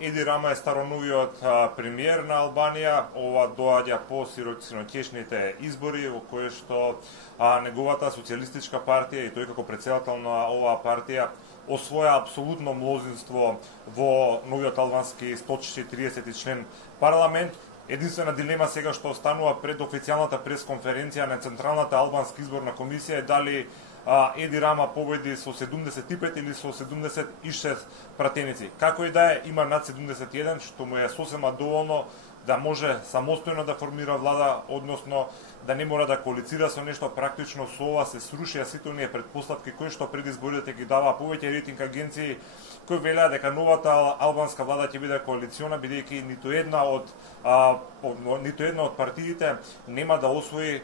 Еди Рама е староновиот премиер на Албанија. Ова доаѓа по сиротечните избори во кои што неговата социјалистичка партија и тој како председател на оваа партија освоја апсолутно мнозинство во новиот албански 140 член парламент. Единствена дилема сега што останува пред официјалната пресконференција на Централната албанска изборна комисија е дали Еди Рама победи со 75 или со 76 пратеници. Како и да е, има над 71, што му е сосема доволно да може самостојно да формира влада, односно да не мора да коалицира со нешто. Практично со ова се срушија сите оние претпоставки кои што пред изборите ги дава повеќе рейтинг агенции кои велеа дека новата албанска влада ќе биде коалициона, бидејќи ниту една од партиите нема да освои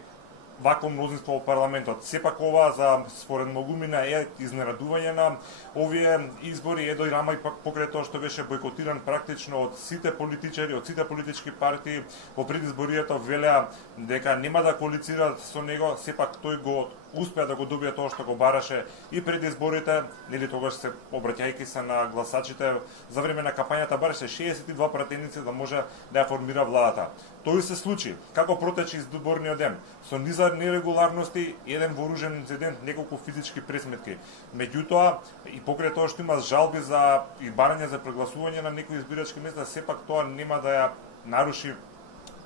вакво мнозинство во парламентот. Сепак ова за според многумина е изненадување на овие избори. Еди Рама и покрај тоа што беше бойкотиран практично од сите политичари, од сите политички партии во предизборието велеа дека нема да коалицираат со него, сепак тој го успеа да го добие тоа што го бараше и пред изборите, нели тогаш се обраќајќи се на гласачите за време на кампањата бараше 62 пратеници да може да ја формира владата. Тој се случи. Како протече изборниот ден? Со низа нерегуларности, еден вооружен инцидент, неколку физички пресметки. Меѓутоа, и покрај тоа што има жалби за и барање за прегласување на некои избирачки места, сепак тоа нема да ја наруши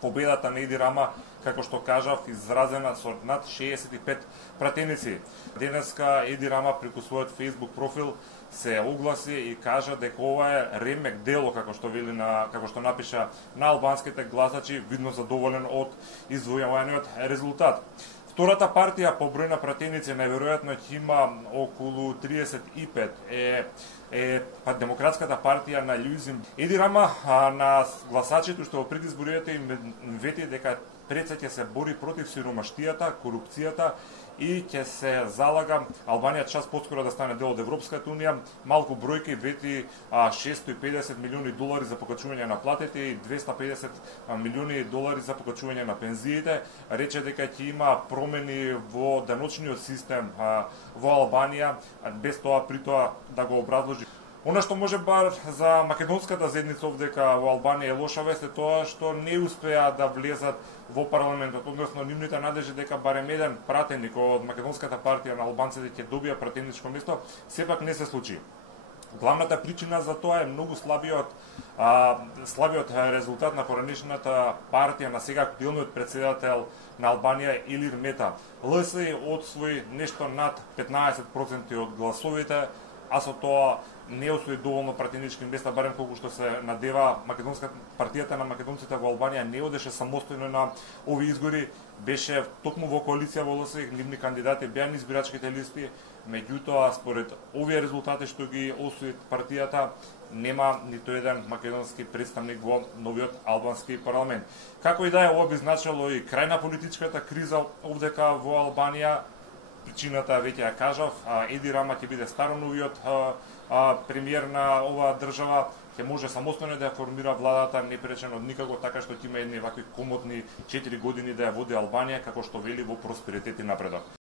победата на Еди Рама, како што кажав, изразена со над 65 пратеници. Денеска Еди Рама преку својот Facebook профил се огласи и кажа дека ова е ремек дело, како што напиша на албанските гласачи, видно задоволен од извојуваниот резултат. Втората партија по број на пратеници најверојатно ќе има околу 35 Демократската партија на Љуизин. Еди Рама на гласачите што во предизборите им вети дека пред се ќе се бори против сиромаштијата, корупцијата и ќе се залага Албанија час поскоро да стане дел од Европската унија. Малку бројки вети 650 милиони долари за покачување на платите и 250 милиони долари за покачување на пензиите. Рече дека ќе има промени во даночниот систем во Албанија, без тоа при тоа да го образложи. Она што може бар за македонската заедница овдека во Албанија е лоша вест е тоа што не успеа да влезат во парламентот, односно нивните надежи дека барем еден пратеник од македонската партија на албанците ќе добија пратеничко место, сепак не се случи. Главната причина за тоа е многу слабиот резултат на поранешната партија на сега актуелниот председател на Албанија Илир Мета. ЛСИ освои нешто над 15% од гласовите, а со тоа не освои доволно пратенички места, барем колку што се надева партијата на македонците во Албанија не одеше самостојно на овие избори, беше токму во коалиција во ЛСИ, нивни кандидати беа на избирачките листи, меѓутоа според овие резултати што ги освои партијата, нема ниту еден македонски представник во новиот албански парламент. Како и да е, ова би значило и крај на политичката криза овдека во Албанија. Причината веќе ја кажав, Еди Рама ќе биде староновиот премиер на оваа држава, ќе може самостојно да ја формира владата, не пречен од никако, така што ќе има едни вакви комотни 4 години да ја води Албанија, како што вели во просперитет и напредок.